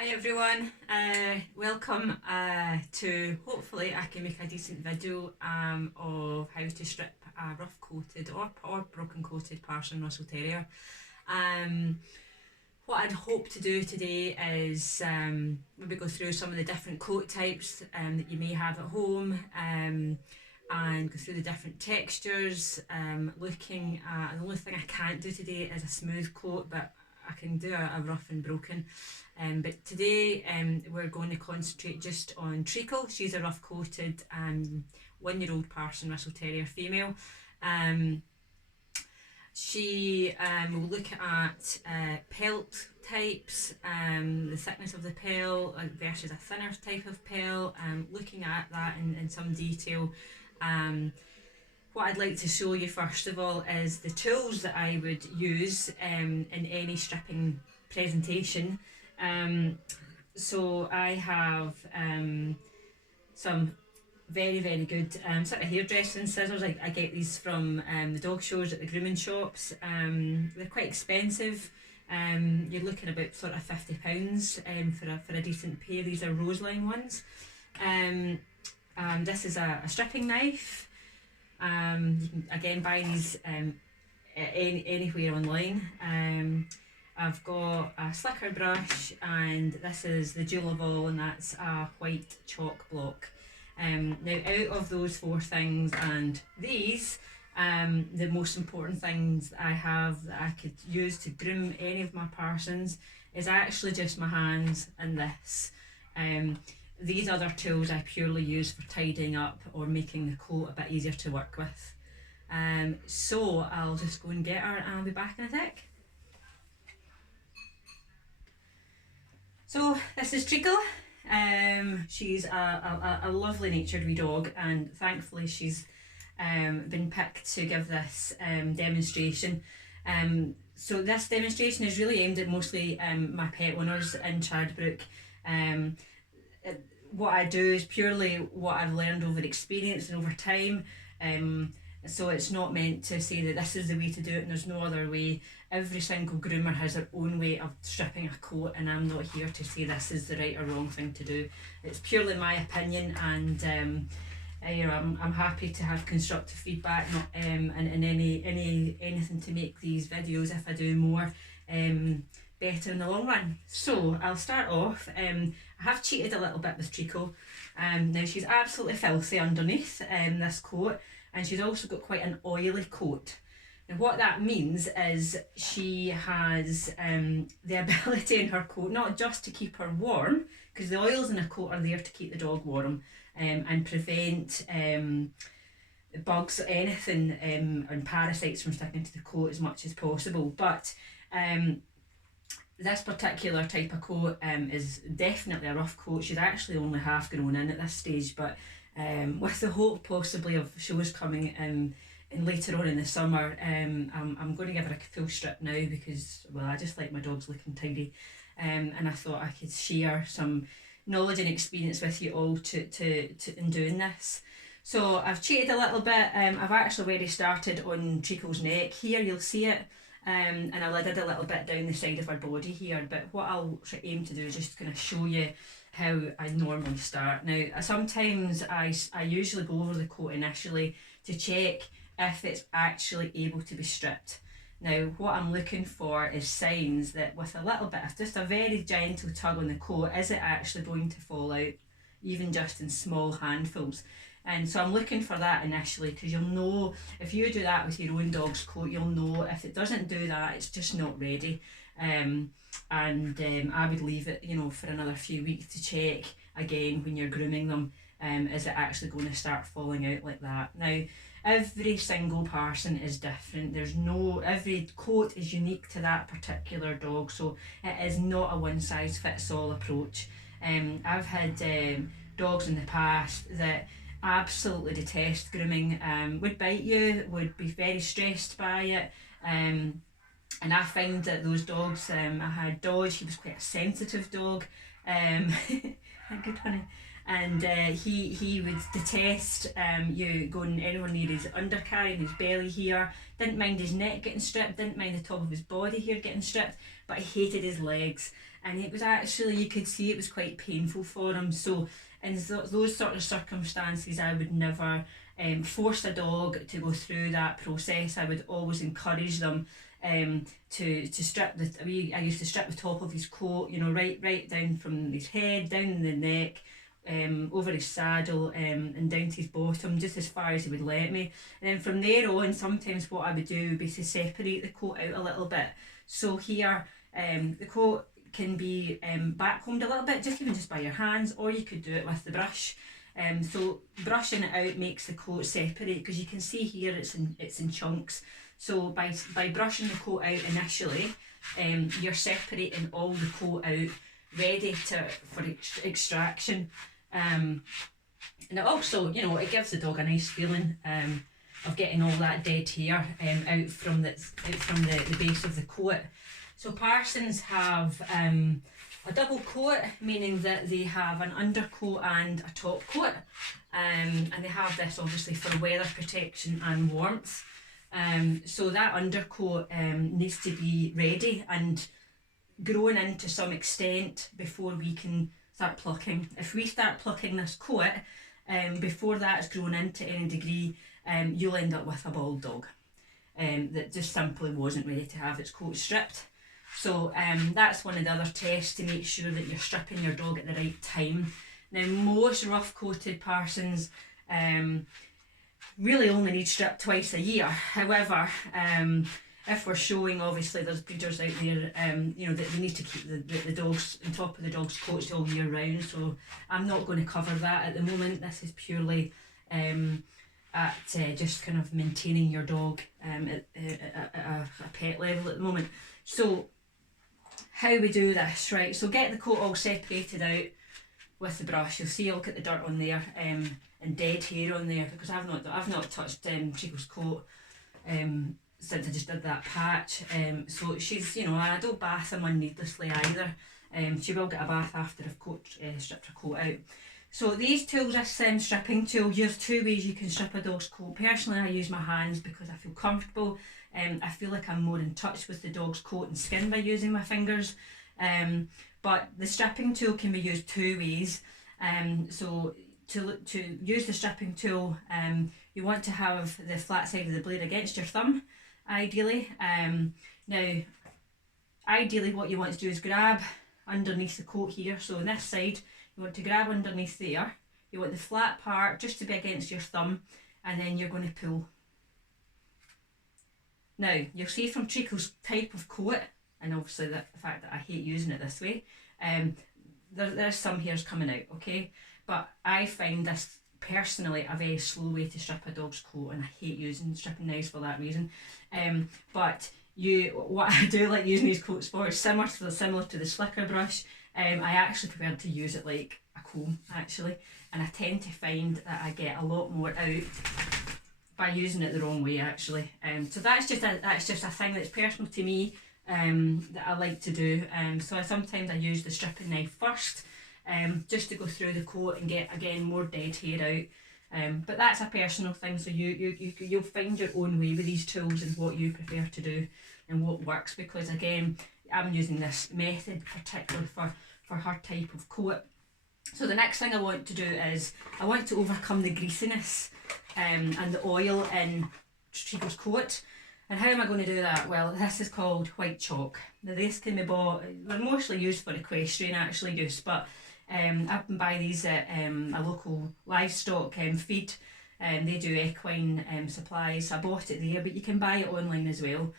Hi everyone, welcome to hopefully I can make a decent video of how to strip a rough coated or broken coated Parson Russell Terrier. What I'd hope to do today is maybe go through some of the different coat types that you may have at home and go through the different textures, looking at, the only thing I can't do today is a smooth coat, but I can do a rough and broken. But today we're going to concentrate just on Treacle. She's a rough coated 1-year-old Parson Russell Terrier female. She will look at pelt types, the thickness of the pelt versus a thinner type of pelt, looking at that in some detail. What I'd like to show you first of all is the tools that I would use in any stripping presentation. So I have some very good sort of hairdressing scissors. I get these from the dog shows at the grooming shops. They're quite expensive. You're looking about sort of £50 for a decent pair. These are Roseline ones. This is a stripping knife. You can again buy these anywhere online. I've got a slicker brush, and this is the jewel of all, and that's a white chalk block. Now out of those four things and these, the most important things that I have that I could use to groom any of my Parsons is actually just my hands and this. These other tools I purely use for tidying up or making the coat a bit easier to work with. So I'll just go and get her and I'll be back in a sec. So this is Treacle. She's a lovely natured wee dog, and thankfully she's been picked to give this demonstration. So this demonstration is really aimed at mostly my pet owners in Chadbrooke. What I do is purely what I've learned over experience and over time. So it's not meant to say that this is the way to do it and there's no other way. Every single groomer has their own way of stripping a coat, and I'm not here to say this is the right or wrong thing to do. It's purely my opinion, and I'm happy to have constructive feedback, not and anything to make these videos, if I do more, better in the long run. So I'll start off. I have cheated a little bit with Treacle. Now she's absolutely filthy underneath this coat, and she's also got quite an oily coat. Now what that means is she has the ability in her coat not just to keep her warm, because the oils in a coat are there to keep the dog warm and prevent bugs, anything and parasites from sticking to the coat as much as possible. But this particular type of coat is definitely a rough coat. She's actually only half grown in at this stage, but with the hope possibly of shows coming in later on in the summer, I'm going to give her a full strip now because, well, I just like my dogs looking tidy, and I thought I could share some knowledge and experience with you all in doing this. So I've cheated a little bit. I've actually already started on Treacle's neck here, you'll see it. And I did a little bit down the side of her body here, but what I'll aim to do is just kind of show you how I normally start. Now sometimes I usually go over the coat initially to check if it's actually able to be stripped. Now what I'm looking for is signs that with a little bit of just a very gentle tug on the coat, is it actually going to fall out, even just in small handfuls. And so I'm looking for that initially, because you'll know if you do that with your own dog's coat, you'll know if it doesn't do that, it's just not ready. I would leave it, for another few weeks to check again when you're grooming them. Is it actually going to start falling out like that? Now, every single Parson is different. Every coat is unique to that particular dog, so it is not a one size fits all approach. I've had dogs in the past that absolutely detest grooming, would bite you, would be very stressed by it, and I find that those dogs, I had Dodge, he was quite a sensitive dog, good honey, and he would detest you going anywhere near his undercarriage, his belly here. Didn't mind his neck getting stripped, didn't mind the top of his body here getting stripped, but he hated his legs, and it was actually, you could see it was quite painful for him. So in those sort of circumstances, I would never force a dog to go through that process. I would always encourage them to strip I used to strip the top of his coat, you know, right down from his head, down the neck, over his saddle, and down to his bottom, just as far as he would let me. And then from there on, sometimes what I would do would be to separate the coat out a little bit. So here, the coat can be backcombed a little bit, just by your hands, or you could do it with the brush. So brushing it out makes the coat separate, because you can see here it's in chunks. So by brushing the coat out initially, you're separating all the coat out, ready for extraction. And it also, you know, it gives the dog a nice feeling of getting all that dead hair out from the base of the coat. So Parsons have a double coat, meaning that they have an undercoat and a top coat, and they have this obviously for weather protection and warmth. So that undercoat needs to be ready and grown in to some extent before we can start plucking. If we start plucking this coat before that's grown into any degree, you'll end up with a bald dog that just simply wasn't ready to have its coat stripped. So that's one of the other tests, to make sure that you're stripping your dog at the right time. Now, most rough coated Parsons really only need stripped twice a year. However, if we're showing, obviously there's breeders out there, you know, that they need to keep the dogs on top of the dog's coats all year round. So I'm not going to cover that at the moment. This is purely at just kind of maintaining your dog at a pet level at the moment. So how we do this, right? So get the coat all separated out with the brush. You'll see I'll get the dirt on there and dead hair on there, because I've not touched Treacle's coat since I just did that patch. So she's, you know, I don't bath him needlessly either. She will get a bath after I've stripped her coat out. So these tools, this stripping tool, there's two ways you can strip a dog's coat. Personally, I use my hands because I feel comfortable. I feel like I'm more in touch with the dog's coat and skin by using my fingers. But the stripping tool can be used two ways. So to use the stripping tool, you want to have the flat side of the blade against your thumb, ideally. Now, ideally what you want to do is grab underneath the coat here. So on this side, you want to grab underneath there. You want the flat part just to be against your thumb, and then you're going to pull. Now, you'll see from Treacle's type of coat, and obviously the fact that I hate using it this way, there's some hairs coming out, okay? But I find this personally a very slow way to strip a dog's coat, and I hate using stripping knives for that reason. But what I do like using these coats for is similar to the slicker brush. I actually prefer to use it like a comb, actually, and I tend to find that I get a lot more out by using it the wrong way, actually. So that's just a thing that's personal to me, that I like to do. So sometimes I use the stripping knife first, just to go through the coat and get, again, more dead hair out. But that's a personal thing, so you'll find your own way with these tools and what you prefer to do and what works, because again, I'm using this method particularly for her type of coat. So the next thing I want to do is I want to overcome the greasiness and the oil in Treacle's coat. And how am I going to do that? Well, this is called white chalk. Now this can be bought, they're mostly used for equestrian actually use, but I can buy these at a local livestock feed. They do equine supplies. I bought it there, but you can buy it online as well.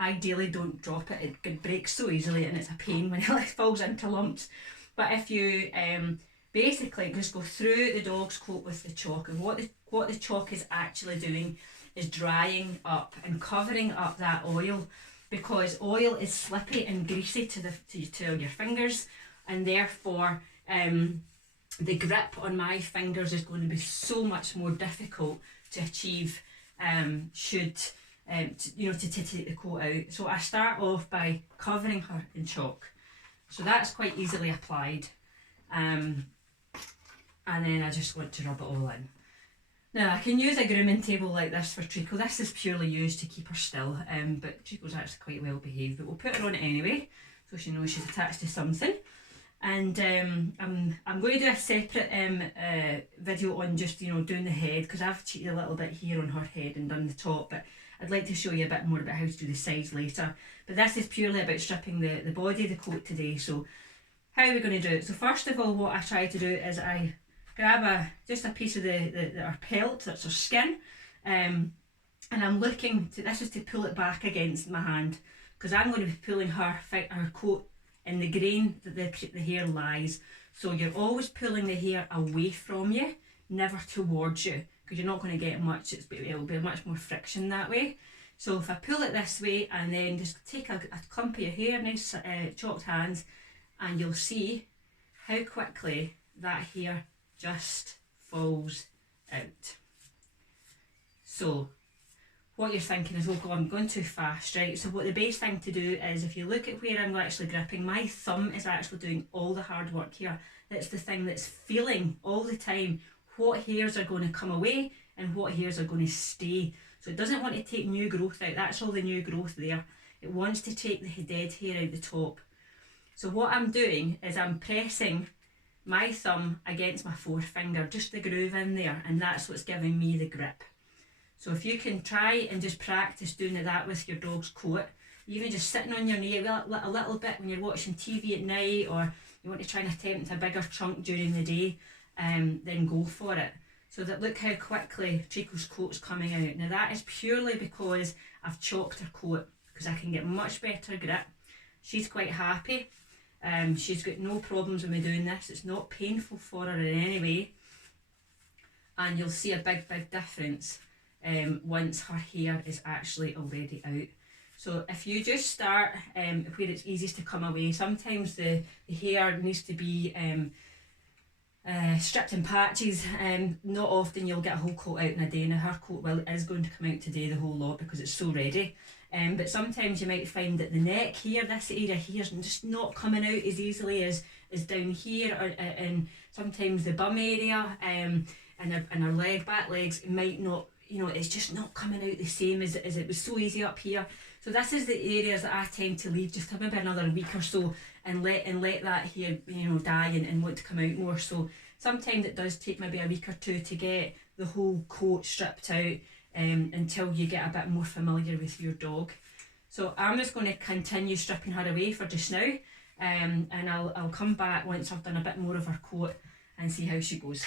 Ideally don't drop it, it breaks so easily and it's a pain when it falls into lumps. But if you basically just go through the dog's coat with the chalk, and what the chalk is actually doing is drying up and covering up that oil, because oil is slippy and greasy to your fingers, and therefore the grip on my fingers is going to be so much more difficult to achieve to take the coat out. So I start off by covering her in chalk. So that's quite easily applied. and then I just want to rub it all in. Now I can use a grooming table like this for Treacle. This is purely used to keep her still, but Treacle's actually quite well behaved, but we'll put her on it anyway so she knows she's attached to something. And I'm going to do a separate video on just doing the head, because I've cheated a little bit here on her head and done the top, but I'd like to show you a bit more about how to do the sides later. But this is purely about stripping the body of the coat today. So how are we going to do it? So first of all, what I try to do is I grab just a piece of our pelt, that's her skin, and I'm looking to, this is to pull it back against my hand, because I'm going to be pulling her coat in the grain that the hair lies. So you're always pulling the hair away from you, never towards you, because you're not going to get much. It'll be much more friction that way. So if I pull it this way and then just take a clump of your hair, nice chopped hands, and you'll see how quickly that hair just falls out. So what you're thinking is, oh God, I'm going too fast, right? So what the best thing to do is, if you look at where I'm actually gripping, my thumb is actually doing all the hard work here. It's the thing that's feeling all the time what hairs are going to come away and what hairs are going to stay. So it doesn't want to take new growth out. That's all the new growth there. It wants to take the dead hair out the top. So what I'm doing is I'm pressing my thumb against my forefinger, just the groove in there, and that's what's giving me the grip. So if you can try and just practice doing that with your dog's coat, even just sitting on your knee a little bit when you're watching TV at night, or you want to try and attempt a bigger chunk during the day, then go for it. So that, look how quickly Treacle's coat's coming out. Now that is purely because I've chopped her coat, because I can get much better grip. She's quite happy. She's got no problems with me doing this. It's not painful for her in any way. And you'll see a big difference once her hair is actually already out. So if you just start where it's easiest to come away, sometimes the hair needs to be stripped in patches. Not often you'll get a whole coat out in a day. Now her coat is going to come out today, the whole lot, because it's so ready. But sometimes you might find that the neck here, this area here, is just not coming out as easily as down here, or and sometimes the bum area, and her back legs, it might not, it's just not coming out the same as it was so easy up here. So this is the areas that I tend to leave just maybe another week or so and let that hair die and want to come out more. So sometimes it does take maybe a week or two to get the whole coat stripped out, until you get a bit more familiar with your dog. So I'm just going to continue stripping her away for just now, and I'll come back once I've done a bit more of her coat and see how she goes.